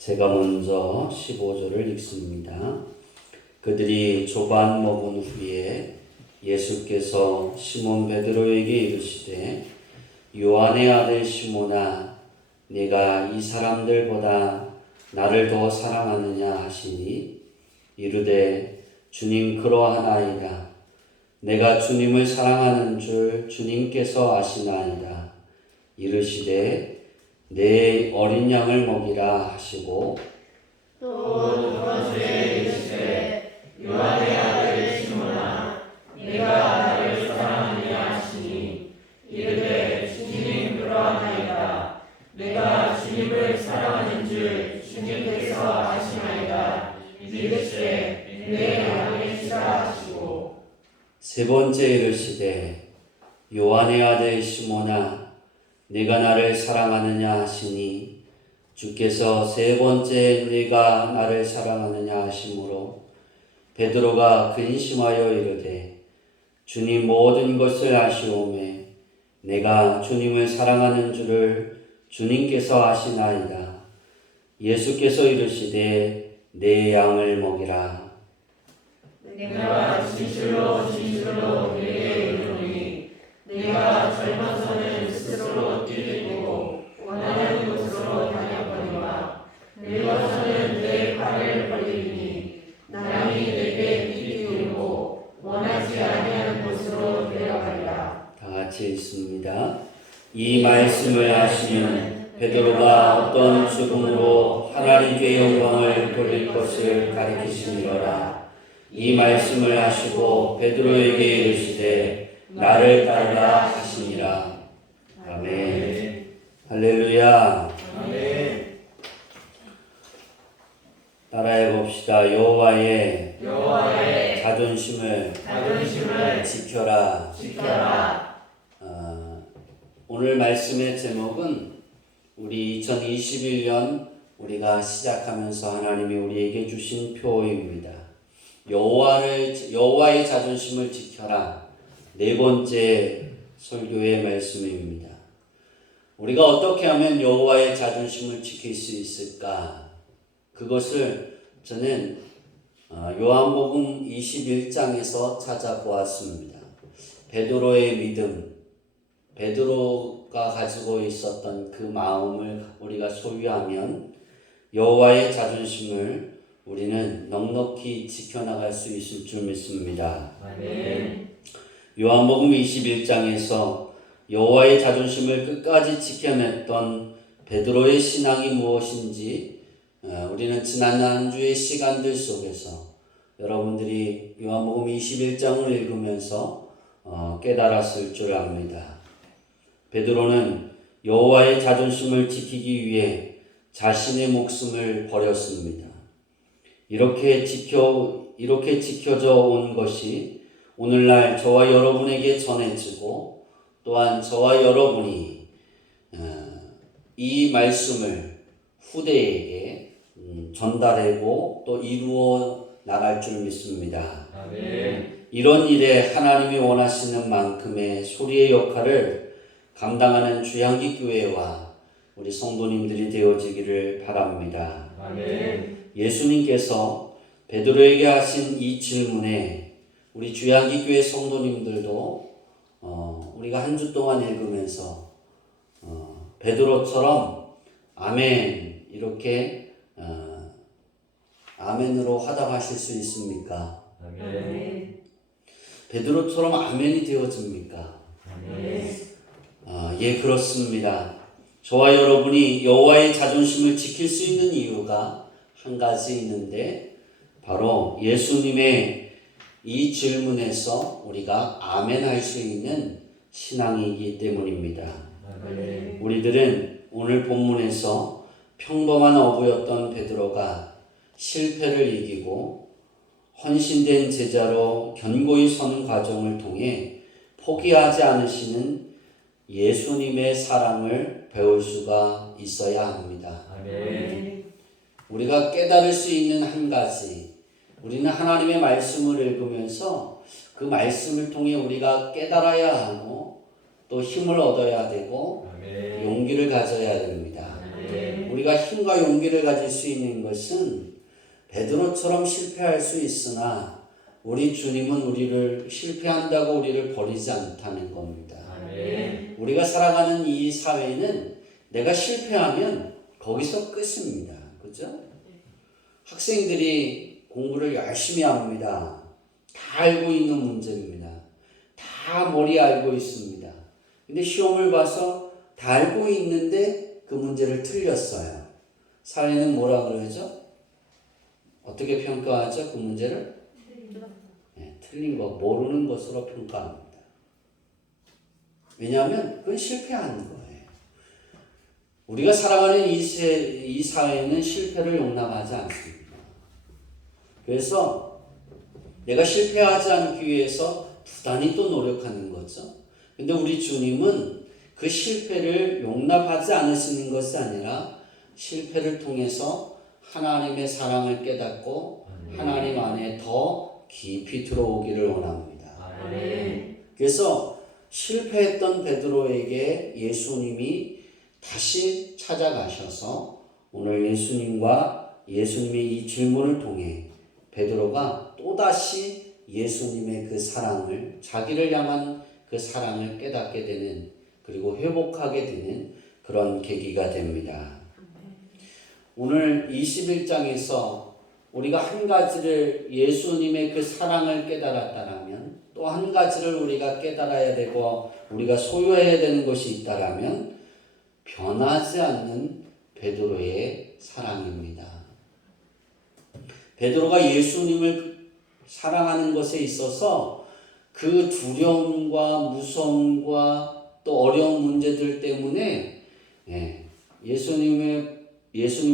제가 먼저 15절을 읽습니다. 그들이 조반 먹은 후에 예수께서 시몬 베드로에게 이르시되 요한의 아들 시몬아 네가 이 사람들보다 나를 더 사랑하느냐 하시니 이르되 주님 그러하나이다. 내가 주님을 사랑하는 줄 주님께서 아시나이다. 이르시되 내 어린 양을 먹이라 하시고 또 두 번째 이르시되 요한의 아들 시몬아 네가 나를 사랑하느냐 하시니 이르되 주님 그러하나이다. 내가 주님을 사랑하는 줄 주님께서 아시나이다. 이르시되 내 양을 치라 하시고 세 번째 이르시되 요한의 아들 시몬아 네가 나를 사랑하느냐 하시니 주께서 세 번째 네가 나를 사랑하느냐 하시므로 베드로가 근심하여 이르되 주님 모든 것을 아시오매 내가 주님을 사랑하는 줄을 주님께서 아시나이다. 예수께서 이르시되 내 양을 먹이라. 내가 진실로 내게 이르노니 내가 젊어서는 스스로 뛰고 원하는 곳으로 다녔거니와 늙어서는 내 발을 벌리니 남이 내게 비비우고 원하지 아니하는 곳으로 데려가리라. 다 같이 읽습니다. 이 말씀을 하시면 베드로가 어떤 죽음으로 하나님께 영광을 돌릴 것을 가리키시니라. 이 말씀을 하시고 베드로에게 이르시되 나를 따르라 하시니라. 아멘. 할렐루야. 아멘. 따라해 봅시다. 여호와의 자존심을 지켜라. 오늘 말씀의 제목은 우리 2021년 우리가 시작하면서 하나님이 우리에게 주신 표입니다. 여호와의 자존심을 지켜라. 네 번째 설교의 말씀입니다. 우리가 어떻게 하면 여호와의 자존심을 지킬 수 있을까? 그것을 저는 요한복음 21장에서 찾아보았습니다. 베드로의 믿음, 베드로가 가지고 있었던 그 마음을 우리가 소유하면 여호와의 자존심을 우리는 넉넉히 지켜나갈 수 있을 줄 믿습니다. 아멘. 요한복음 21장에서 여호와의 자존심을 끝까지 지켜냈던 베드로의 신앙이 무엇인지 우리는 지난 한 주의 시간들 속에서 여러분들이 요한복음 21장을 읽으면서 깨달았을 줄 압니다. 베드로는 여호와의 자존심을 지키기 위해 자신의 목숨을 버렸습니다. 이렇게 지켜져 온 것이 오늘날 저와 여러분에게 전해지고 또한 저와 여러분이 이 말씀을 후대에게 전달하고 또 이루어 나갈 줄 믿습니다. 아멘. 이런 일에 하나님이 원하시는 만큼의 소리의 역할을 감당하는 주향기 교회와 우리 성도님들이 되어지기를 바랍니다. 아멘. 예수님께서 베드로에게 하신 이 질문에 우리 주향기 교회 성도님들도 우리가 한 주 동안 읽으면서 베드로처럼 아멘 이렇게 아멘으로 화답하실 수 있습니까? 아멘. 베드로처럼 아멘이 되어집니까? 아멘. 예, 그렇습니다. 저와 여러분이 여호와의 자존심을 지킬 수 있는 이유가 한 가지 있는데 바로 예수님의 이 질문에서 우리가 아멘 할 수 있는 신앙이기 때문입니다. 아멘. 우리들은 오늘 본문에서 평범한 어부였던 베드로가 실패를 이기고 헌신된 제자로 견고히 서는 과정을 통해 포기하지 않으시는 예수님의 사랑을 배울 수가 있어야 합니다. 아멘. 우리가 깨달을 수 있는 한 가지, 우리는 하나님의 말씀을 읽으면서 그 말씀을 통해 우리가 깨달아야 하고 또 힘을 얻어야 되고 아멘. 용기를 가져야 됩니다. 아멘. 우리가 힘과 용기를 가질 수 있는 것은 베드로처럼 실패할 수 있으나 우리 주님은 우리를 실패한다고 우리를 버리지 않다는 겁니다. 아멘. 우리가 살아가는 이 사회는 내가 실패하면 거기서 끝입니다. 그죠? 학생들이 공부를 열심히 합니다. 다 알고 있는 문제입니다. 다 머리에 알고 있습니다. 근데 시험을 봐서 다 알고 있는데 그 문제를 틀렸어요. 사회는 뭐라 그러죠? 어떻게 평가하죠? 그 문제를? 네, 틀린 거, 모르는 것으로 평가합니다. 왜냐하면 그건 실패하는 거예요. 우리가 살아가는 이 사회는 실패를 용납하지 않습니다. 그래서 내가 실패하지 않기 위해서 부단히 또 노력하는 거죠. 근데 우리 주님은 그 실패를 용납하지 않으시는 것이 아니라 실패를 통해서 하나님의 사랑을 깨닫고 하나님 안에 더 깊이 들어오기를 원합니다. 아멘. 그래서 실패했던 베드로에게 예수님이 다시 찾아가셔서 오늘 예수님의 이 질문을 통해 베드로가 또다시 예수님의 그 사랑을, 자기를 향한 그 사랑을 깨닫게 되는, 그리고 회복하게 되는 그런 계기가 됩니다. 오늘 21장에서 우리가 한 가지를, 예수님의 그 사랑을 깨달았다라면 또 한 가지를 우리가 깨달아야 되고 우리가 소유해야 되는 것이 있다라면 변하지 않는 베드로의 사랑입니다. 베드로가 예수님을 사랑하는 것에 있어서 그 두려움과 무서움과 또 어려운 문제들 때문에 예수님을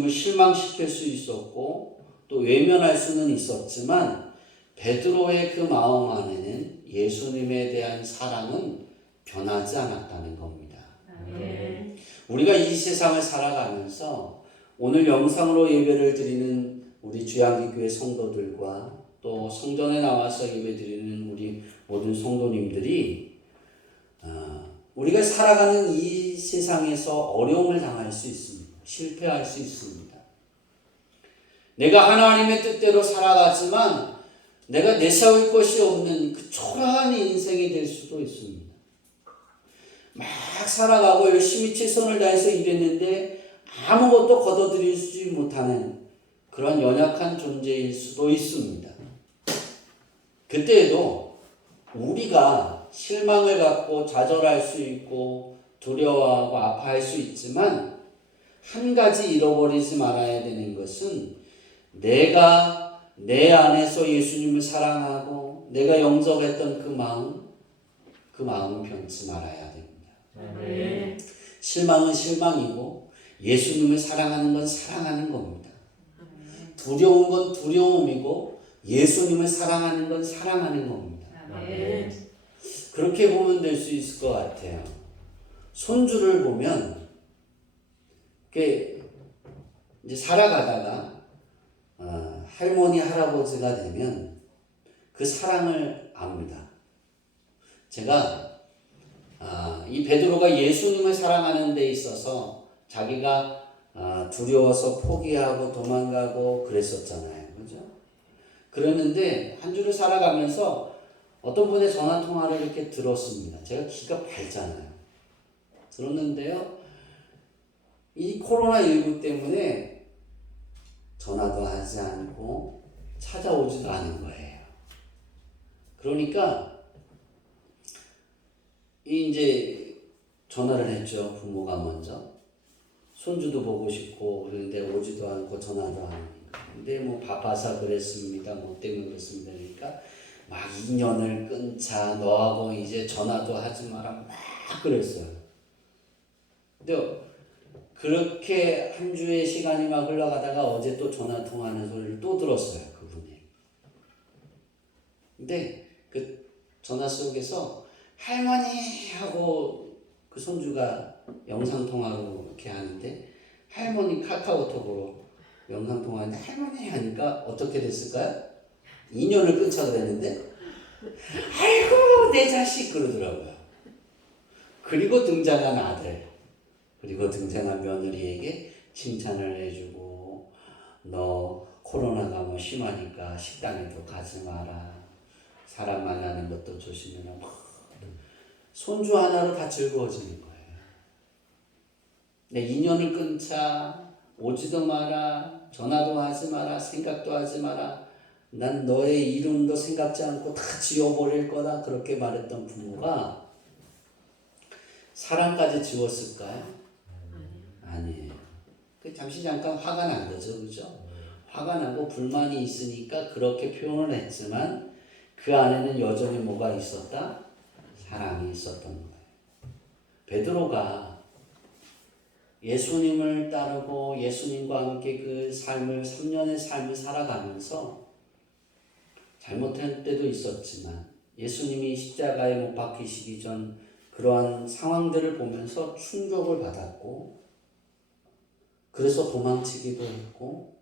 실망시킬 수 있었고 또 외면할 수는 있었지만 베드로의 그 마음 안에는 예수님에 대한 사랑은 변하지 않았다는 겁니다. 아멘. 우리가 이 세상을 살아가면서 오늘 영상으로 예배를 드리는 우리 주양기교회 성도들과 또 성전에 나와서 예배드리는 우리 모든 성도님들이 우리가 살아가는 이 세상에서 어려움을 당할 수 있습니다. 실패할 수 있습니다. 내가 하나님의 뜻대로 살아가지만 내가 내세울 것이 없는 그 초라한 인생이 될 수도 있습니다. 막 살아가고 열심히 최선을 다해서 일했는데 아무것도 거둬들이지 못하는 그런 연약한 존재일 수도 있습니다. 그때에도 우리가 실망을 갖고 좌절할 수 있고 두려워하고 아파할 수 있지만 한 가지 잃어버리지 말아야 되는 것은 내가 내 안에서 예수님을 사랑하고 내가 영접했던 그 마음은 변치 말아야 됩니다. 아멘. 실망은 실망이고 예수님을 사랑하는 건 사랑하는 겁니다. 두려운 건 두려움이고 예수님을 사랑하는 건 사랑하는 겁니다. 아멘. 그렇게 보면 될 수 있을 것 같아요. 손주를 보면 이제 살아가다가 할머니 할아버지가 되면 그 사랑을 압니다. 제가 이 베드로가 예수님을 사랑하는 데 있어서 자기가 두려워서 포기하고 도망가고 그랬었잖아요. 그죠? 그랬는데 한 주를 살아가면서 어떤 분의 전화 통화를 이렇게 들었습니다. 제가 귀가 밝잖아요. 들었는데요. 이 코로나19 때문에 전화도 하지 않고 찾아오지도 않은 거예요. 그러니까 이제 전화를 했죠. 부모가 먼저. 손주도 보고 싶고 그런데 오지도 않고 전화도 안 하니까. 근데 뭐 바빠서 그랬습니다. 뭐 때문에 그랬습니다. 그러니까 막 인연을 끊자. 너하고 이제 전화도 하지 마라. 막 그랬어요. 근데 그렇게 한 주의 시간이 막 흘러가다가 어제 또 전화 통화하는 소리를 또 들었어요. 그분이. 근데 그 전화 속에서 할머니 하고 그 손주가 영상통화로 이렇게 하는데 할머니 카카오톡으로 영상통화하는데 할머니 하니까 어떻게 됐을까요? 인연을 끊자 그랬는데 아이고 내 자식 그러더라고요. 그리고 등장한 아들 그리고 등장한 며느리에게 칭찬을 해주고 너 코로나가 뭐 심하니까 식당에도 가지 마라. 사람 만나는 것도 조심해라. 손주 하나로 다 즐거워지는 거예요. 내 인연을 끊자. 오지도 마라. 전화도 하지 마라. 생각도 하지 마라. 난 너의 이름도 생각지 않고 다 지워버릴 거다. 그렇게 말했던 부모가 사랑까지 지웠을까요? 아니에요. 잠시 잠깐 화가 난 거죠. 그죠? 화가 나고 불만이 있으니까 그렇게 표현을 했지만 그 안에는 여전히 뭐가 있었다? 사랑이 있었던 거예요. 베드로가 예수님을 따르고 예수님과 함께 그 삶을 3년의 삶을 살아가면서 잘못한 때도 있었지만 예수님이 십자가에 못 박히시기 전 그러한 상황들을 보면서 충격을 받았고 그래서 도망치기도 했고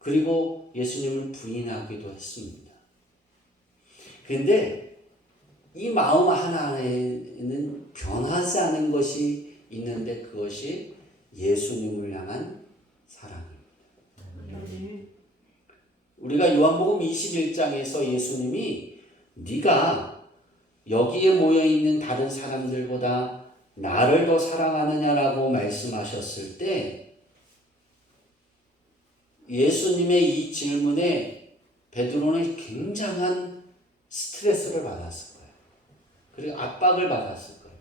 그리고 예수님을 부인하기도 했습니다. 그런데 이 마음 하나에는 변하지 않은 것이 있는데 그것이 예수님을 향한 사랑입니다. 우리가 요한복음 21장에서 예수님이 네가 여기에 모여있는 다른 사람들보다 나를 더 사랑하느냐라고 말씀하셨을 때 예수님의 이 질문에 베드로는 굉장한 스트레스를 받았을 거예요. 그리고 압박을 받았을 거예요.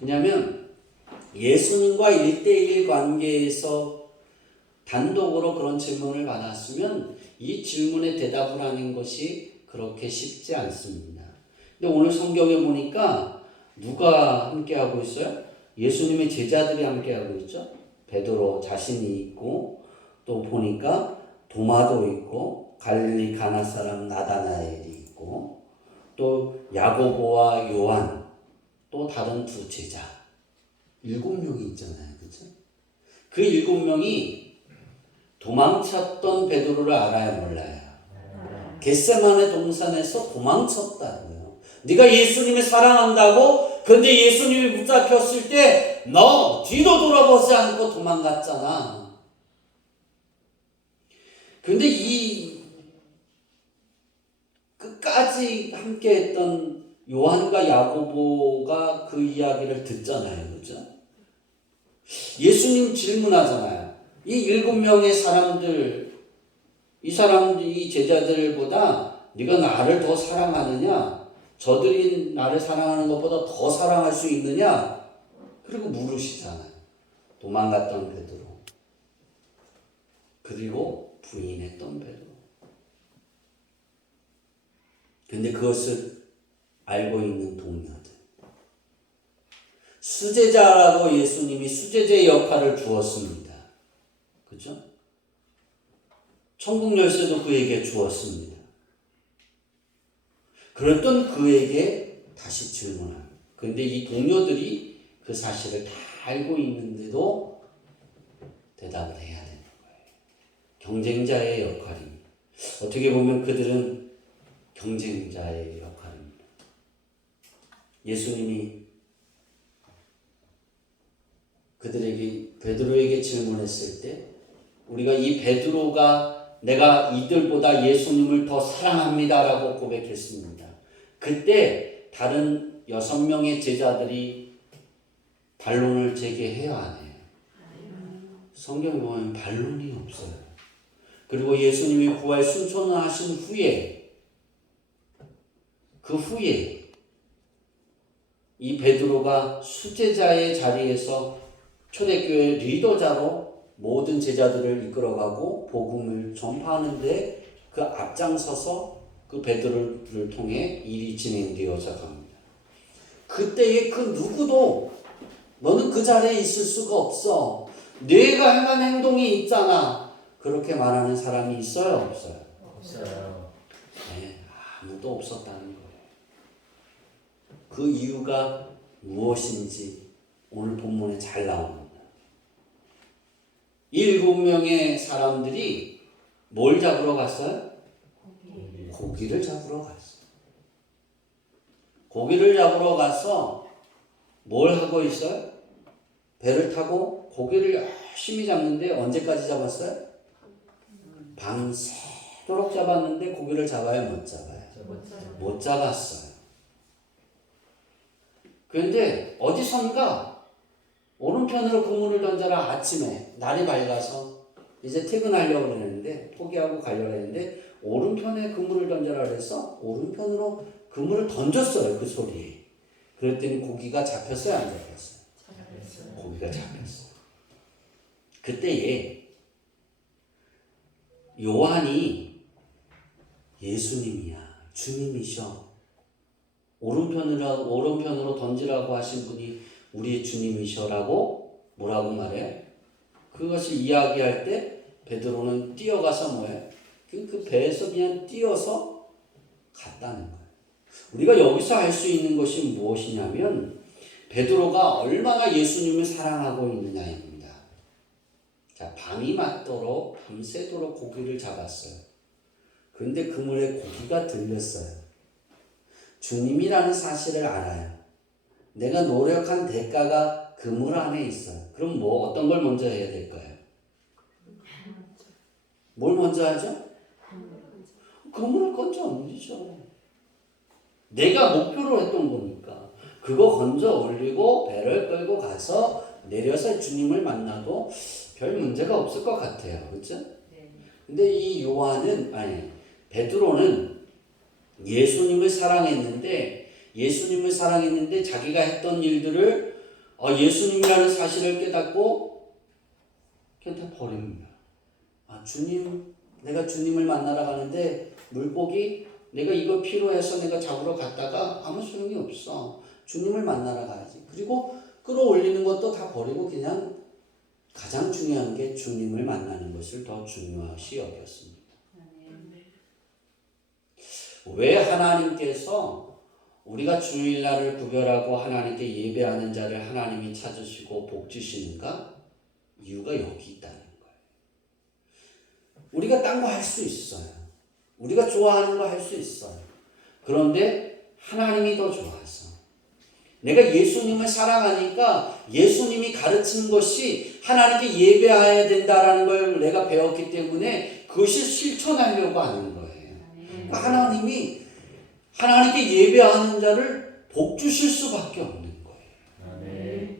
왜냐하면 예수님과 1대1 관계에서 단독으로 그런 질문을 받았으면 이 질문에 대답을 하는 것이 그렇게 쉽지 않습니다. 근데 오늘 성경에 보니까 누가 함께하고 있어요? 예수님의 제자들이 함께하고 있죠. 베드로 자신이 있고 또 보니까 도마도 있고 갈릴리 가나 사람 나다나엘이 있고 또 야고보와 요한 또 다른 두 제자 7명이 있잖아요. 그렇죠? 그 7명이 도망쳤던 베드로를 알아야 몰라요. 겟세마네 동산에서 도망쳤다고요. 네가 예수님을 사랑한다고? 근데 예수님이 붙잡혔을 때 너 뒤도 돌아보지 않고 도망갔잖아. 근데 이 끝까지 함께했던 요한과 야고보가 그 이야기를 듣잖아요. 그죠? 예수님 질문하잖아요. 이 7명의 사람들, 이 제자들보다 네가 나를 더 사랑하느냐? 저들이 나를 사랑하는 것보다 더 사랑할 수 있느냐? 그리고 물으시잖아요. 도망갔던 베드로. 그리고 부인했던 베드로. 근데 그것을 알고 있는 동료들. 수제자라고 예수님이 수제자의 역할을 주었습니다. 그죠? 천국 열쇠도 그에게 주었습니다. 그랬던 그에게 다시 질문합니다. 그런데 이 동료들이 그 사실을 다 알고 있는데도 대답을 해야 되는 거예요. 경쟁자의 역할입니다. 어떻게 보면 그들은 경쟁자의 역할입니다. 예수님이 그들에게 베드로에게 질문했을 때 우리가 이 베드로가 내가 이들보다 예수님을 더 사랑합니다라고 고백했습니다. 그때 다른 6명의 제자들이 반론을 제기해야 하네요. 성경에 보면 반론이 없어요. 그리고 예수님이 부활 순천하신 후에 그 후에 이 베드로가 수제자의 자리에서 초대교회 리더자로 모든 제자들을 이끌어가고 복음을 전파하는데 그 앞장서서 그 베드로를 통해 일이 진행되어져 갑니다. 그때에 그 누구도 너는 그 자리에 있을 수가 없어. 내가 행한 행동이 있잖아. 그렇게 말하는 사람이 있어요? 없어요? 없어요. 네, 아무도 없었다는 거예요. 그 이유가 무엇인지 오늘 본문에 잘 나옵니다. 7명의 사람들이 뭘 잡으러 갔어요? 고기를 잡으러 갔어요. 고기를 잡으러 가서 뭘 하고 있어요? 배를 타고 고기를 열심히 잡는데 언제까지 잡았어요? 밤새도록 잡았는데 고기를 잡아야 못 잡아요? 못 잡았어요. 그런데 어디선가 오른편으로 그물을 던져라. 아침에 날이 밝아서 이제 퇴근하려고 그러는데 포기하고 가려고 했는데 오른편에 그물을 던져라 그래서 오른편으로 그물을 던졌어요. 그 소리에. 그랬더니 고기가 잡혔어요? 안 잡혔어요? 고기가 잡혔어요. 그때에 요한이 예수님이야, 주님이셔, 오른편으로 던지라고 하신 분이 우리의 주님이셔라고 뭐라고 말해요? 그것을 이야기할 때 베드로는 뛰어가서 뭐예요? 그 배에서 그냥 뛰어서 갔다는 거예요. 우리가 여기서 알 수 있는 것이 무엇이냐면 베드로가 얼마나 예수님을 사랑하고 있느냐입니다. 자, 밤이 맞도록 밤새도록 고기를 잡았어요. 그런데 그물에 고기가 들렸어요. 주님이라는 사실을 알아요. 내가 노력한 대가가 그물 안에 있어요. 그럼 뭐 어떤 걸 먼저 해야 될까요? 뭘 먼저 하죠? 그물을 건져 올리죠. 내가 목표로 했던 거니까 그거 건져 올리고 배를 끌고 가서 내려서 주님을 만나도 별 문제가 없을 것 같아요. 그렇죠? 근데 이 베드로는 예수님을 사랑했는데 자기가 했던 일들을 예수님이라는 사실을 깨닫고 그냥 다 버립니다. 주님, 내가 주님을 만나러 가는데 물고기 내가 이거 필요해서 내가 잡으러 갔다가 아무 소용이 없어. 주님을 만나러 가야지. 그리고 끌어올리는 것도 다 버리고 그냥 가장 중요한 게 주님을 만나는 것을 더 중요시 여겼습니다. 왜 하나님께서 우리가 주일날을 구별하고 하나님께 예배하는 자를 하나님이 찾으시고 복 주시는가? 이유가 여기 있다는 거예요. 우리가 딴 거 할 수 있어요. 우리가 좋아하는 거 할 수 있어요. 그런데 하나님이 더 좋아서 내가 예수님을 사랑하니까 예수님이 가르치는 것이 하나님께 예배해야 된다라는 걸 내가 배웠기 때문에 그것이 실천하려고 하는 거예요. 그러니까 하나님이 하나님께 예배하는 자를 복 주실 수밖에 없는 거예요.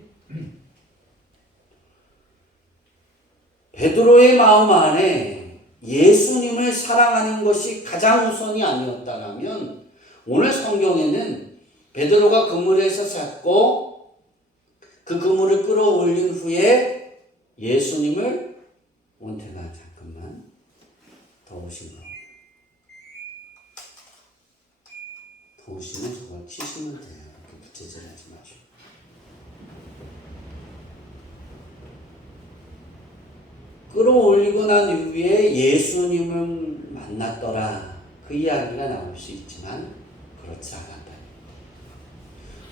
베드로의 마음 안에 예수님을 사랑하는 것이 가장 우선이 아니었다면 오늘 성경에는 베드로가 그물에서 잡고 그 그물을 끌어올린 후에 예수님을 원태가 잠깐만 더우신 거 더우시면 저걸 치시면 돼요. 이렇게 부채질하지 마시고. 끌어올리고 난 이후에 예수님을 만났더라. 그 이야기가 나올 수 있지만 그렇지 않았다.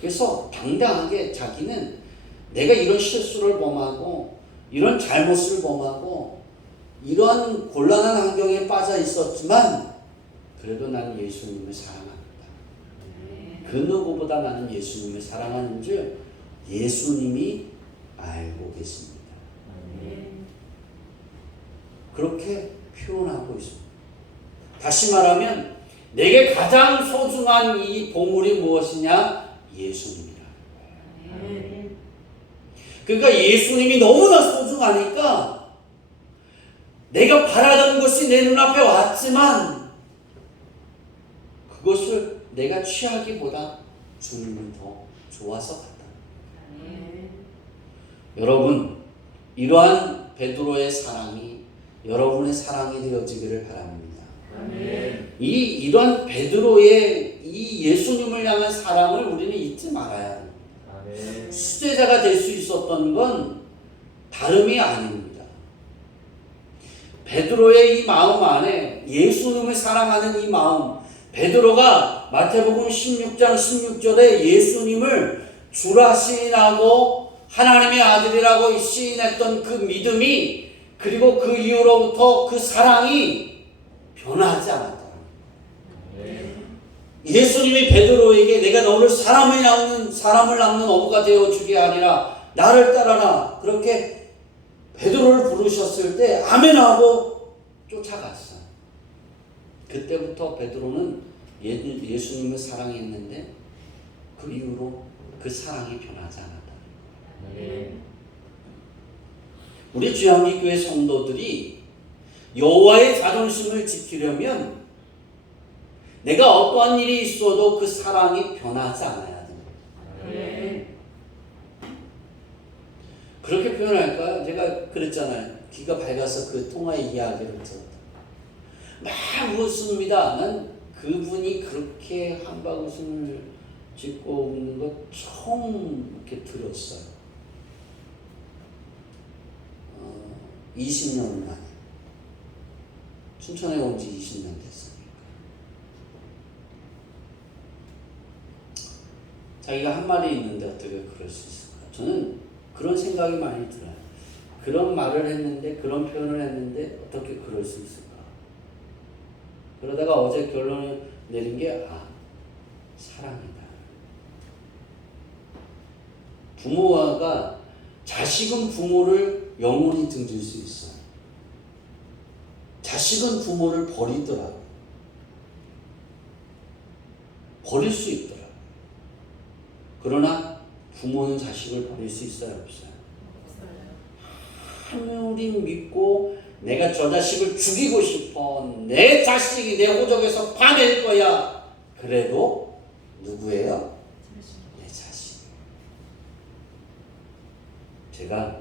그래서 당당하게 자기는 내가 이런 실수를 범하고 이런 잘못을 범하고 이런 곤란한 환경에 빠져 있었지만 그래도 나는 예수님을 사랑합니다. 그 누구보다 나는 예수님을 사랑하는 줄 예수님이 알고 계십니다. 그렇게 표현하고 있습니다. 다시 말하면 내게 가장 소중한 이 보물이 무엇이냐? 예수님이라는 거예요. 그러니까 예수님이 너무나 소중하니까 내가 바라던 것이 내 눈앞에 왔지만 그것을 내가 취하기보다 주님을 더 좋아서 갔다. 여러분, 이러한 베드로의 사랑이 여러분의 사랑이 되어지기를 바랍니다. 이런 베드로의 이 예수님을 향한 사랑을 우리는 잊지 말아야 합니다. 수제자가 될 수 있었던 건 다름이 아닙니다. 베드로의 이 마음 안에 예수님을 사랑하는 이 마음, 베드로가 마태복음 16장 16절에 예수님을 주라 시인하고 하나님의 아들이라고 시인했던 그 믿음이 그리고 그 이후로부터 그 사랑이 변하지 않았다. 예수님이 베드로에게 내가 너를 사람을 낳는 어부가 되어주게 하리라 나를 따라라 그렇게 베드로를 부르셨을 때 아멘하고 쫓아갔어요. 그때부터 베드로는 예수님을 사랑했는데 그 이후로 그 사랑이 변하지 않았다. 우리 주양기교회 성도들이 여호와의 자존심을 지키려면 내가 어떠한 일이 있어도 그 사랑이 변하지 않아야 됩니다. 그렇게 표현할까요? 제가 그랬잖아요. 귀가 밝아서 그 통화의 이야기를 들었다. 막 웃습니다. 난 그분이 그렇게 한박 웃음을 짓고 웃는 거 처음 이렇게 들었어요. 20년 만에. 춘천에 온 지 20년 됐으니까. 자기가 한 말이 있는데 어떻게 그럴 수 있을까? 저는 그런 생각이 많이 들어요. 그런 말을 했는데, 그런 표현을 했는데 어떻게 그럴 수 있을까? 그러다가 어제 결론을 내린 게 사랑이다. 부모가 자식은 부모를 영원히 등질 수 있어요. 자식은 부모를 버리더라고요. 버릴 수 있더라고요. 그러나 부모는 자식을 버릴 수 있어요, 없어요? 아무리 믿고 내가 저 자식을 죽이고 싶어, 내 자식이 내 호적에서 파낼 거야, 그래도 누구예요? 내 자식. 제가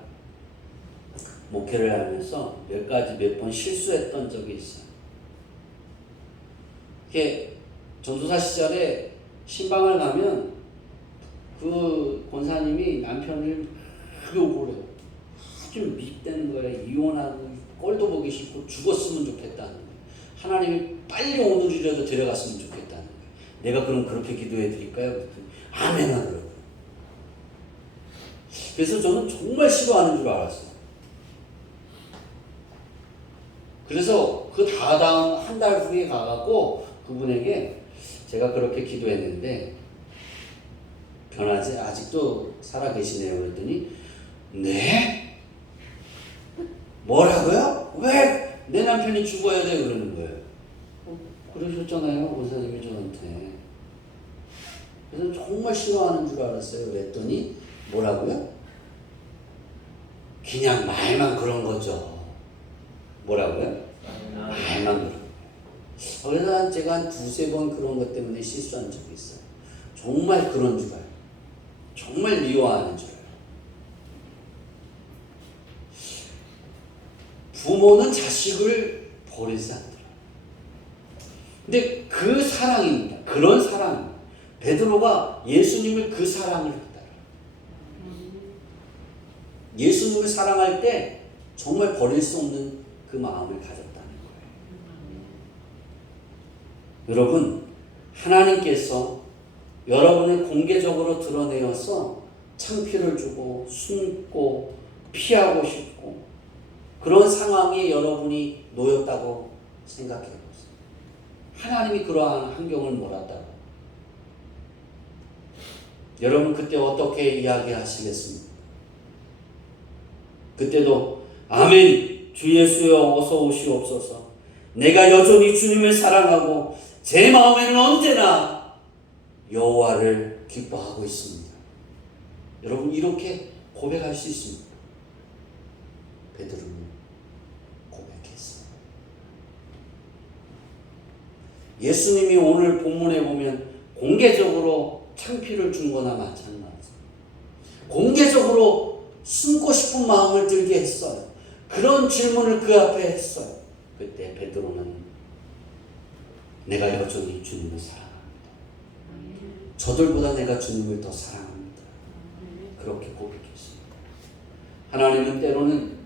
목회를 하면서 몇 번 실수했던 적이 있어요. 이게 전도사 시절에 신방을 가면 그 권사님이 남편을 욕을 해요. 아주 밉다는 거래. 이혼하고 꼴도 보기 싫고 죽었으면 좋겠다는 거예요. 하나님이 빨리 오늘이라도 데려갔으면 좋겠다는 거예요. 내가 그럼 그렇게 기도해 드릴까요? 아멘 하더라고요. 그래서 저는 정말 싫어하는 줄 알았어요. 그래서 그 다다음 한 달 후에 가갖고 그분에게 제가 그렇게 기도했는데 변하지 아직도 살아 계시네요. 그랬더니 네? 뭐라고요? 왜 내 남편이 죽어야 돼? 그러는 거예요. 그러셨잖아요, 권사님이 저한테. 그래서 정말 싫어하는 줄 알았어요. 그랬더니 뭐라고요? 그냥 말만 그런 거죠. 뭐라고요? 말만 그런 거예요. 그래서 제가 한 두세 번 그런 것 때문에 실수한 적이 있어요. 정말 그런 줄 알아요. 정말 미워하는 줄 알아요. 부모는 자식을 버리지 않더라. 근데 그 사랑입니다. 그런 사랑. 베드로가 예수님을 그 사랑을 했다. 예수님을 사랑할 때 정말 버릴 수 없는 그 마음을 가졌다는 거예요. 여러분, 하나님께서 여러분을 공개적으로 드러내어서 창피를 주고 숨고 피하고 싶고 그런 상황에 여러분이 놓였다고 생각해 보세요. 하나님이 그러한 환경을 몰았다고. 여러분 그때 어떻게 이야기하시겠습니까? 그때도 아멘 주 예수여 어서 오시옵소서. 내가 여전히 주님을 사랑하고 제 마음에는 언제나 여호와를 기뻐하고 있습니다. 여러분 이렇게 고백할 수 있습니다. 베드로는 고백했어요. 예수님이 오늘 본문에 보면 공개적으로 창피를 준 거나 마찬가지예요. 공개적으로 숨고 싶은 마음을 들게 했어요. 그런 질문을 그 앞에 했어요. 그때 베드로는 내가 여전히 주님을 사랑합니다. 저들보다 내가 주님을 더 사랑합니다. 그렇게 고백했습니다. 하나님은 때로는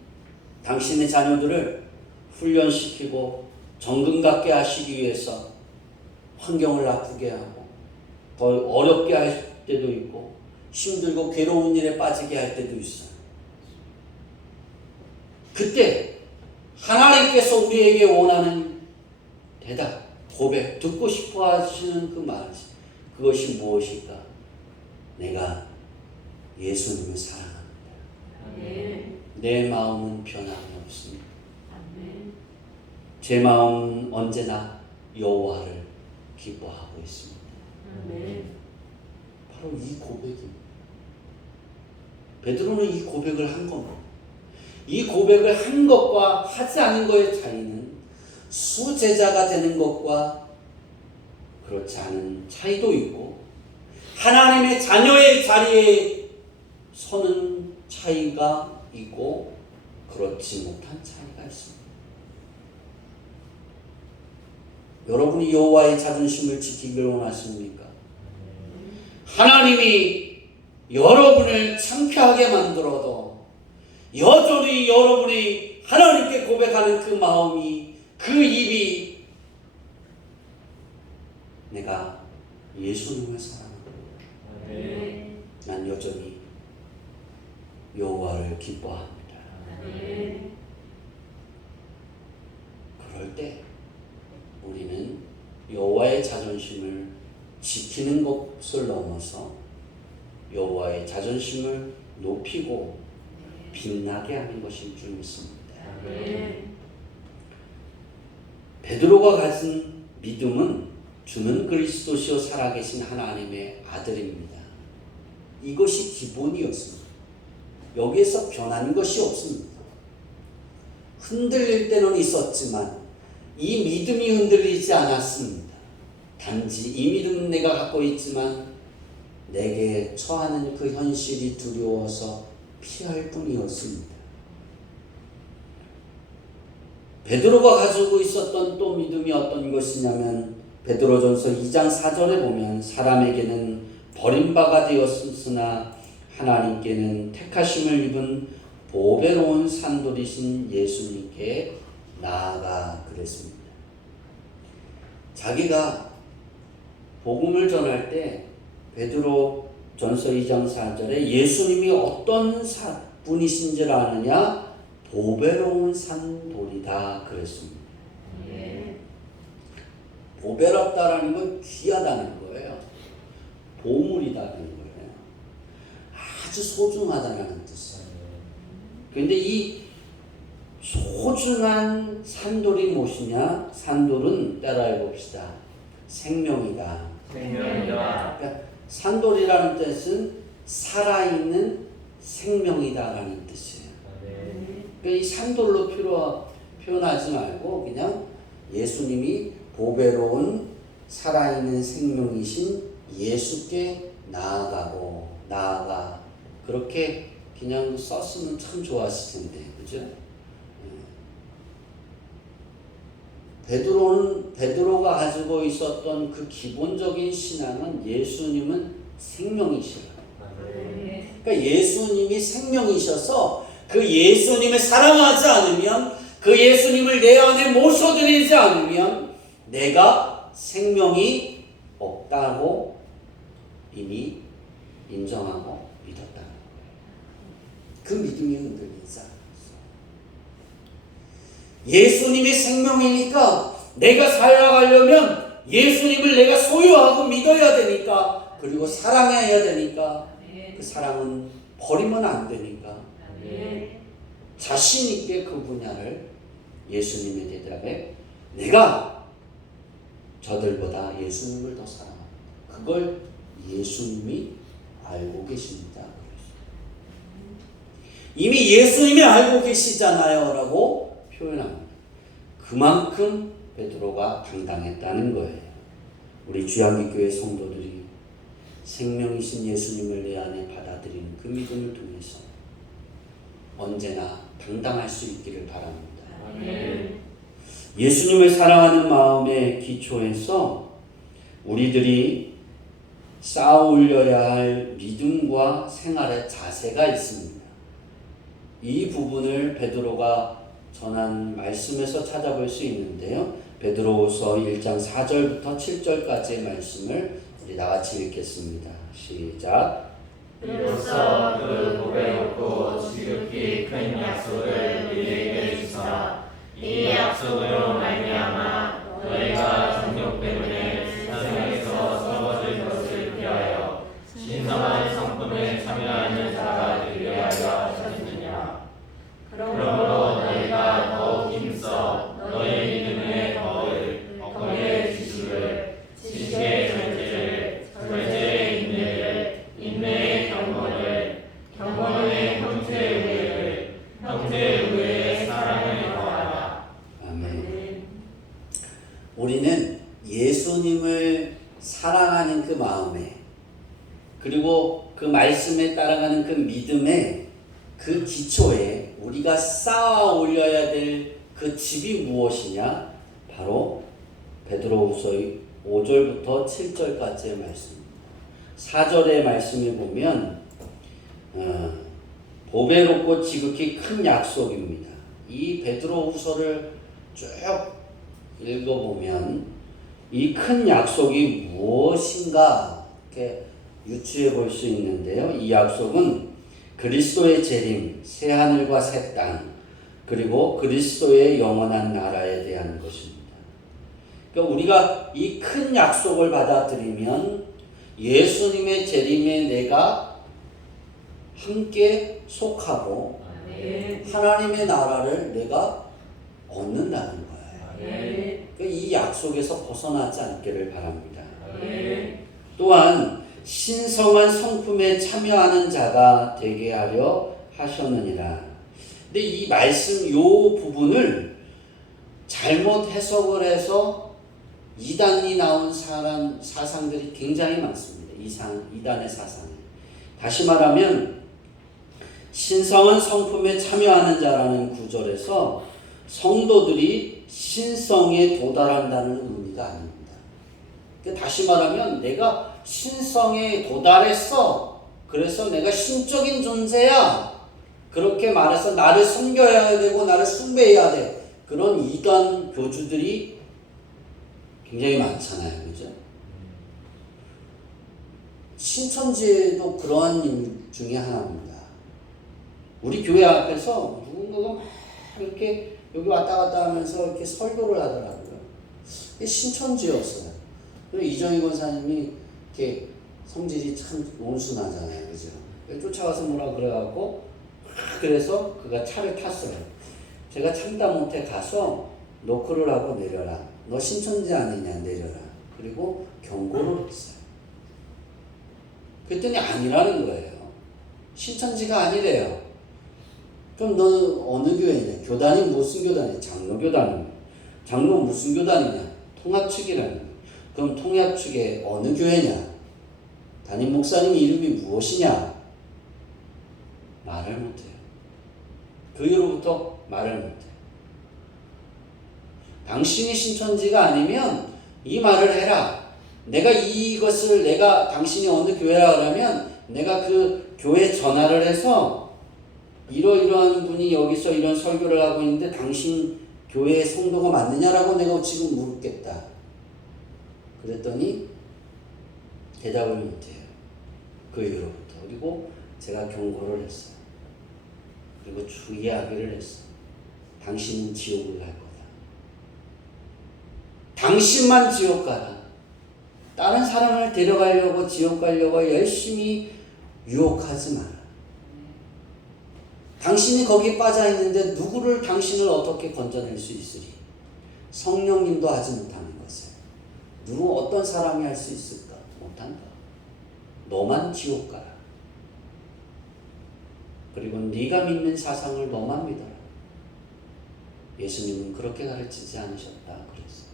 당신의 자녀들을 훈련시키고 정금 갖게 하시기 위해서 환경을 나쁘게 하고 더 어렵게 할 때도 있고 힘들고 괴로운 일에 빠지게 할 때도 있어요. 그때 하나님께서 우리에게 원하는 대답, 고백, 듣고 싶어 하시는 그 말, 그것이 무엇일까? 내가 예수님을 사랑합니다. 내 마음은 변함이 없습니다. 아멘. 제 마음은 언제나 여호와를 기뻐하고 있습니다. 아멘. 바로 이 고백입니다. 베드로는 이 고백을 한 겁니다. 이 고백을 한 것과 하지 않은 것의 차이는 수제자가 되는 것과 그렇지 않은 차이도 있고, 하나님의 자녀의 자리에 서는 차이가 있고, 그렇지 못한 차이가 있습니다. 여러분이 여호와의 자존심을 지키기를 원하십니까? 하나님이 여러분을 창피하게 만들어도 여전히 여러분이 하나님께 고백하는 그 마음이, 그 입이 내가 예수님을 사랑한다, 아멘. 난 여전히 여호와를 기뻐합니다. 아멘. 그럴 때 우리는 여호와의 자존심을 지키는 것을 넘어서 여호와의 자존심을 높이고 빛나게 하는 것일 줄 믿습니다. 아멘. 베드로가 가진 믿음은 주는 그리스도시요 살아계신 하나님의 아들입니다. 이것이 기본이었습니다. 여기에서 변한 것이 없습니다. 흔들릴 때는 있었지만 이 믿음이 흔들리지 않았습니다. 단지 이 믿음은 내가 갖고 있지만 내게 처하는 그 현실이 두려워서 피할 뿐이었습니다. 베드로가 가지고 있었던 또 믿음이 어떤 것이냐면, 베드로전서 2장 4절에 보면 사람에게는 버림바가 되었으나 하나님께는 택하심을 입은 보배로운 산돌이신 예수님께 나아가 그랬습니다. 자기가 복음을 전할 때 베드로 전서 2장 4절에 예수님이 어떤 분이신 줄 아느냐? 보배로운 산돌이다 그랬습니다. 네. 보배롭다라는 건 귀하다는 거예요. 보물이다는 거예요. 아주 소중하다는 뜻이에요. 그런데 이 소중한 산돌이 무엇이냐? 산돌은 따라해 봅시다. 생명이다. 생명이다. 그러니까 산돌이라는 뜻은 살아있는 생명이다라는 뜻이에요. 그러니까 이 산돌로 표현하지 말고 그냥 예수님이 보배로운 살아있는 생명이신 예수께 나아가 그렇게 그냥 썼으면 참 좋았을 텐데, 그죠? 베드로가 가지고 있었던 그 기본적인 신앙은 예수님은 생명이시라. 그러니까 예수님이 생명이셔서 그 예수님을 사랑하지 않으면, 그 예수님을 내 안에 모셔드리지 않으면 내가 생명이 없다고 이미 인정하고 믿었다는 거예요. 그 믿음이 흔들리지 않았어. 예수님이 생명이니까 내가 살아가려면 예수님을 내가 소유하고 믿어야 되니까, 그리고 사랑해야 되니까, 그 사랑은 버리면 안 되니까 자신 있게 그 분야를 예수님의 대답에 내가 저들보다 예수님을 더 사랑합니다. 그걸 예수님이 알고 계십니다. 이미 예수님이 알고 계시잖아요 라고 표현합니다. 그만큼 베드로가 당당했다는 거예요. 우리 주양기교회 성도들이 생명이신 예수님을 내 안에 받아들이는 그 믿음을 통해서 언제나 당당할 수 있기를 바랍니다. 아멘. 예수님을 사랑하는 마음의 기초에서 우리들이 쌓아올려야 할 믿음과 생활의 자세가 있습니다. 이 부분을 베드로가 전한 말씀에서 찾아볼 수 있는데요. 베드로후서 1장 4절부터 7절까지의 말씀을 우리 다같이 읽겠습니다. 시작. 이로써 그 보배롭고 지극히 큰 약속을 우리에게 주사 이 약속으로 말미암아 너희가 정욕 때문에 세상에서 썩어질 것을 피하여 신성한 성품에 참여하는 자가 되게 하려 하셨느냐. 예수님을 사랑하는 그 마음에, 그리고 그 말씀에 따라가는 그 믿음의 그 기초에 우리가 쌓아 올려야 될 그 집이 무엇이냐? 바로 베드로후서의 5절부터 7절까지의 말씀입니다. 4절의 말씀을 보면 보배롭고 지극히 큰 약속입니다. 이 베드로후서를 쭉 읽어보면 이 큰 약속이 무엇인가 이렇게 유추해 볼 수 있는데요. 이 약속은 그리스도의 재림, 새 하늘과 새 땅, 그리고 그리스도의 영원한 나라에 대한 것입니다. 그러니까 우리가 이 큰 약속을 받아들이면 예수님의 재림에 내가 함께 속하고 하나님의 나라를 내가 얻는다는 거예요. 그러니까 이 약속에서 벗어나지 않기를 바랍니다. 또한 신성한 성품에 참여하는 자가 되게 하려 하셨느니라. 근데 이 말씀 요 부분을 잘못 해석을 해서 이단이 나온 사상들이 굉장히 많습니다. 이단의 사상이. 다시 말하면 신성한 성품에 참여하는 자라는 구절에서 성도들이 신성에 도달한다는 의미가 아닙니다. 다시 말하면 내가 신성에 도달했어. 그래서 내가 신적인 존재야. 그렇게 말해서 나를 섬겨야 되고 나를 숭배해야 돼. 그런 이단 교주들이 굉장히 많잖아요. 그죠? 신천지에도 그러한 일 중에 하나입니다. 우리 교회 앞에서 누군가가 막 이렇게 여기 왔다 갔다 하면서 이렇게 설교를 하더라고요. 신천지였어요. 그리고 이정희 권사님이 이렇게 성질이 참 온순하잖아요. 그죠? 쫓아와서 뭐라 그래갖고 그래서 그가 차를 탔어요. 제가 참다 못해 가서 노크를 하고 내려라. 너 신천지 아니냐 내려라. 그리고 경고를 했어요. 그랬더니 아니라는 거예요. 신천지가 아니래요. 그럼 너는 어느 교회냐? 교단이 무슨 교단이냐? 장로교단이냐? 장로 무슨 교단이냐? 통합측이라는 거예요. 그럼 통합측의 어느 교회냐? 담임 목사님 이름이 무엇이냐? 말을 못해요. 그 이후로부터 말을 못해요. 당신이 신천지가 아니면 이 말을 해라. 내가 당신이 어느 교회라 그러면 내가 그 교회 전화를 해서 이러이러한 분이 여기서 이런 설교를 하고 있는데 당신 교회의 성도가 맞느냐라고 내가 지금 물었겠다. 그랬더니 대답을 못해요. 그 이후로부터. 그리고 제가 경고를 했어요. 그리고 주의하기를 했어요. 당신은 지옥을 갈 거다. 당신만 지옥 가라. 다른 사람을 데려가려고 지옥 가려고 열심히 유혹하지 마라. 당신이 거기에 빠져 있는데 누구를 당신을 어떻게 건져낼 수 있으리? 성령님도 하지 못하는 것을 어떤 사람이 할 수 있을까? 못한다. 너만 지옥 가라. 그리고 네가 믿는 사상을 너만 믿어라. 예수님은 그렇게 가르치지 않으셨다 그랬어요.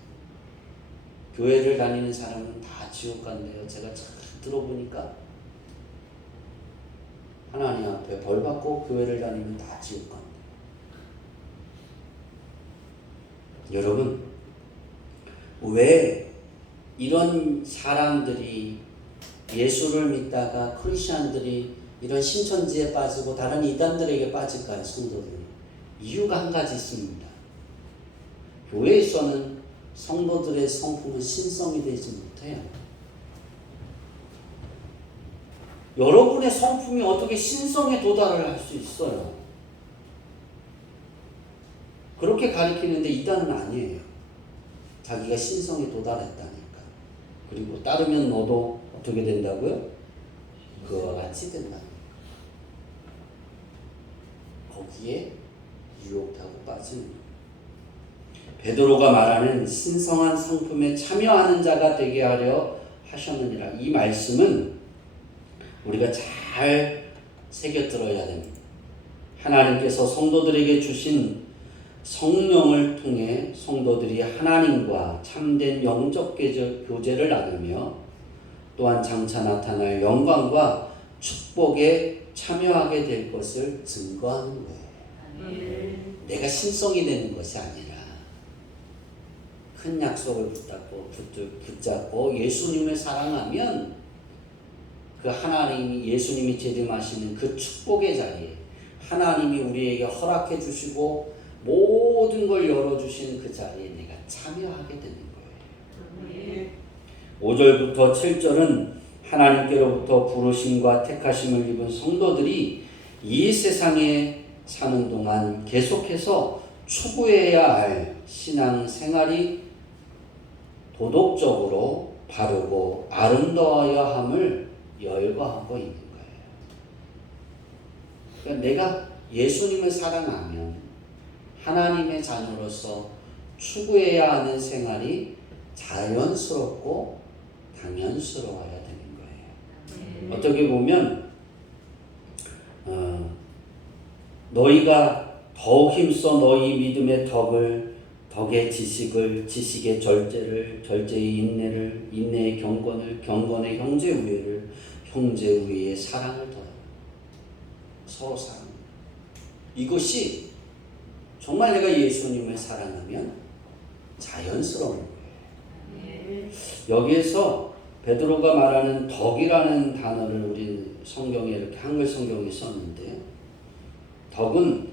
교회를 다니는 사람은 다 지옥 간대요. 제가 잘 들어보니까 하나님 앞에 벌 받고 교회를 다니면 다 지옥 간대요. 여러분, 왜 이런 사람들이 예수를 믿다가 크리스천들이 이런 신천지에 빠지고 다른 이단들에게 빠질까요? 성도들이. 이유가 한 가지 있습니다. 교회에서는 성도들의 성품은 신성이 되지 못해요. 여러분의 성품이 어떻게 신성에 도달을 할 수 있어요? 그렇게 가리키는데 이단은 아니에요. 자기가 신성에 도달했다니까. 그리고 따르면 너도 어떻게 된다고요? 그와 같이 된다니까. 거기에 유혹하고 빠지는 거예요. 베드로가 말하는 신성한 성품에 참여하는 자가 되게 하려 하셨느니라. 이 말씀은 우리가 잘 새겨 들어야 됩니다. 하나님께서 성도들에게 주신 성령을 통해 성도들이 하나님과 참된 영적 교제를 나누며 또한 장차 나타날 영광과 축복에 참여하게 될 것을 증거하는 거예요. 내가 신성이 되는 것이 아니라 큰 약속을 붙잡고 예수님을 사랑하면 그 하나님이 예수님이 재림하시는 그 축복의 자리에 하나님이 우리에게 허락해 주시고 모든 걸 열어주시는 그 자리에 내가 참여하게 되는 거예요. 5절부터 7절은 하나님께로부터 부르심과 택하심을 입은 성도들이 이 세상에 사는 동안 계속해서 추구해야 할 신앙 생활이 도덕적으로 바르고 아름다워야 함을 열거하고 있는 거예요. 그러니까 내가 예수님을 사랑하면 하나님의 자녀로서 추구해야 하는 생활이 자연스럽고 당연스러워야 되는 거예요. 어떻게 보면 너희가 더욱 힘써 너희 믿음의 덕의 지식의 절제를, 절제의 인내를, 인내의 경건을, 경건의 형제 우애를, 형제 우애의 사랑을 더하라. 서로 사랑합니다. 이것이 정말 내가 예수님을 사랑하면 자연스러운 거예요. 여기에서 베드로가 말하는 덕이라는 단어를 우리 성경에 이렇게 한글 성경에 썼는데, 덕은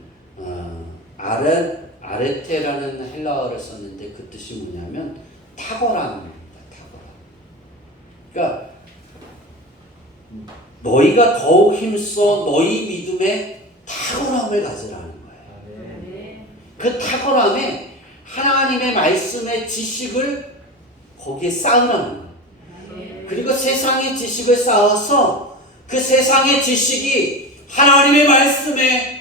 아레테라는 헬라어를 썼는데 그 뜻이 뭐냐면 탁월함입니다. 탁월함. 그러니까 너희가 더욱 힘써 너희 믿음에 탁월함을 가지라는 거예요. 그 탁월함에 하나님의 말씀의 지식을 거기에 쌓으라는 거예요. 그리고 세상의 지식을 쌓아서 그 세상의 지식이 하나님의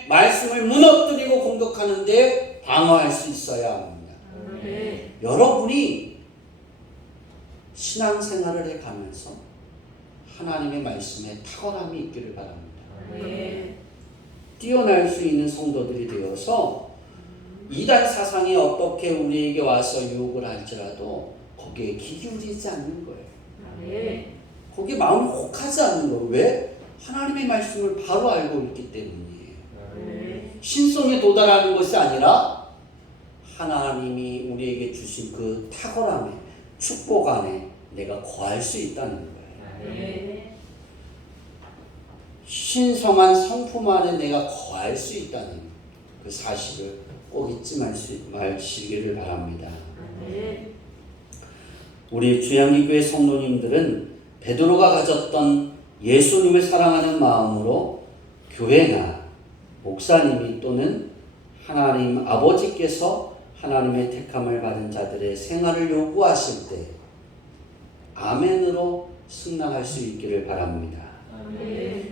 말씀을 무너뜨리고 공격하는데 방어할 수 있어야 합니다. 여러분이 신앙생활을 해가면서 하나님의 말씀에 탁월함이 있기를 바랍니다. 뛰어날 수 있는 성도들이 되어서 이단 사상이 어떻게 우리에게 와서 유혹을 할지라도 거기에 귀 기울이지 않는 거예요. 거기에 마음이 혹하지 않는 거예요. 왜? 하나님의 말씀을 바로 알고 있기 때문이에요. 신성에 도달하는 것이 아니라 하나님이 우리에게 주신 그 탁월함에, 축복 안에 내가 거할 수 있다는 거예요. 신성한 성품 안에 내가 거할 수 있다는 그 사실을 꼭 잊지 마시기를 바랍니다. 우리 주양기교회 성도님들은 베드로가 가졌던 예수님을 사랑하는 마음으로 교회나 목사님이 또는 하나님 아버지께서 하나님의 택함을 받은 자들의 생활을 요구하실 때 아멘으로 승낙할 수 있기를 바랍니다.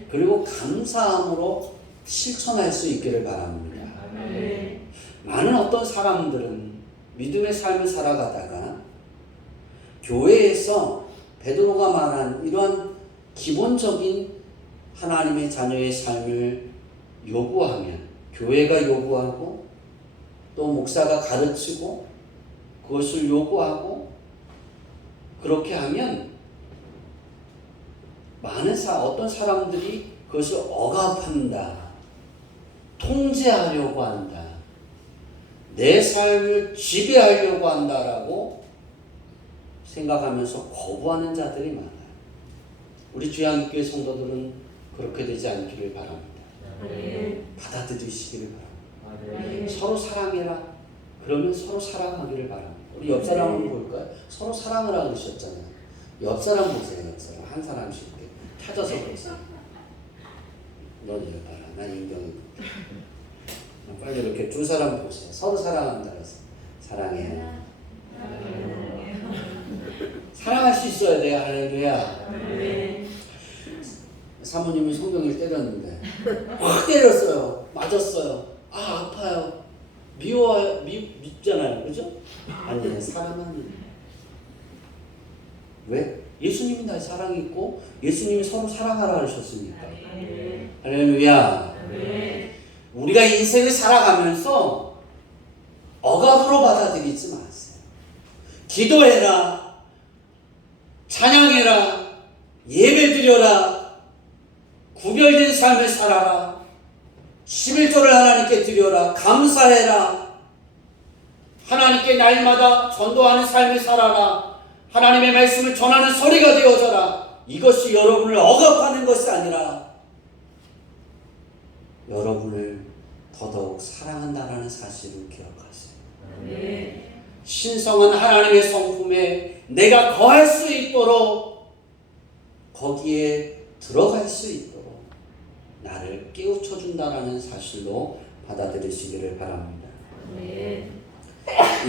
그리고 감사함으로 실천할 수 있기를 바랍니다. 많은 어떤 사람들은 믿음의 삶을 살아가다가 교회에서 베드로가 말한 이러한 기본적인 하나님의 자녀의 삶을 요구하면, 교회가 요구하고 또 목사가 가르치고 그것을 요구하고 그렇게 하면 어떤 사람들이 그것을 억압한다, 통제하려고 한다, 내 삶을 지배하려고 한다라고 생각하면서 거부하는 자들이 많아요. 우리 주양교회 성도들은 그렇게 되지 않기를 바랍니다. 받아들이시기를 바랍니다. 서로 사랑해라. 그러면 서로 사랑하기를 바랍니다. 우리 옆 사람 한번 볼까요? 서로 사랑을 하고 그러셨잖아요. 옆 사람 보세요. 옆 사람. 한 사람씩 이렇게 찾아서 보세요. 넌 이거 봐라. 난 인경이. 빨리 이렇게 두 사람 보세요. 서로 사랑한다 그래서 사랑해. 사랑할 수 있어야 돼요. 할렐루야. 사모님이 송경이를 때렸는데 확 때렸어요. 맞았어요. 아, 아파요. 미워요. 밉잖아요. 그죠? 아니, 사랑하는. 왜? 예수님이 날 사랑했고 예수님이 서로 사랑하라 하셨으니까. 할렐루야. 우리가 인생을 살아가면서 습관으로 받아들이지 마세요. 기도해라, 찬양해라, 예배드려라, 구별된 삶을 살아라, 11조를 하나님께 드려라, 감사해라, 하나님께 날마다 전도하는 삶을 살아라, 하나님의 말씀을 전하는 소리가 되어져라. 이것이 여러분을 억압하는 것이 아니라 여러분을 더더욱 사랑한다라는 사실을 기억하세요. 신성한 하나님의 성품에 내가 거할 수 있도록, 거기에 들어갈 수 있도록 나를 깨우쳐 준다라는 사실로 받아들이시기를 바랍니다.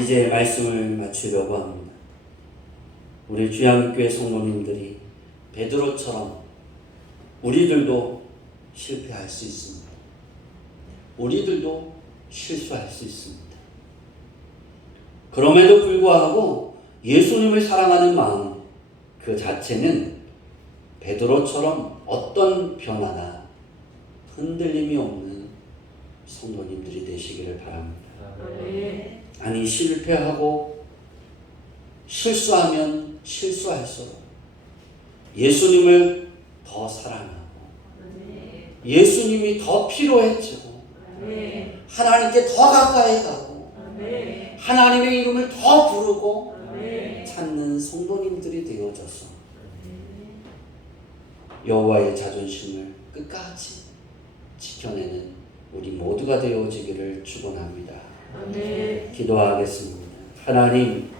이제 말씀을 마치려고 합니다. 우리 주양교회 성도님들이 베드로처럼 우리들도 실패할 수 있습니다. 우리들도 실수할 수 있습니다. 그럼에도 불구하고 예수님을 사랑하는 마음 그 자체는 베드로처럼 어떤 변화나 흔들림이 없는 성도님들이 되시기를 바랍니다. 아니, 실패하고 실수하면 실수할수록 예수님을 더 사랑하고 예수님이 더 필요해지고 하나님께 더 가까이 가고 하나님의 이름을 더 부르고 찾는 성도님들이 되어져서 여호와의 자존심을 끝까지 지켜내는 우리 모두가 되어지기를 축원합니다. 기도하겠습니다. 하나님,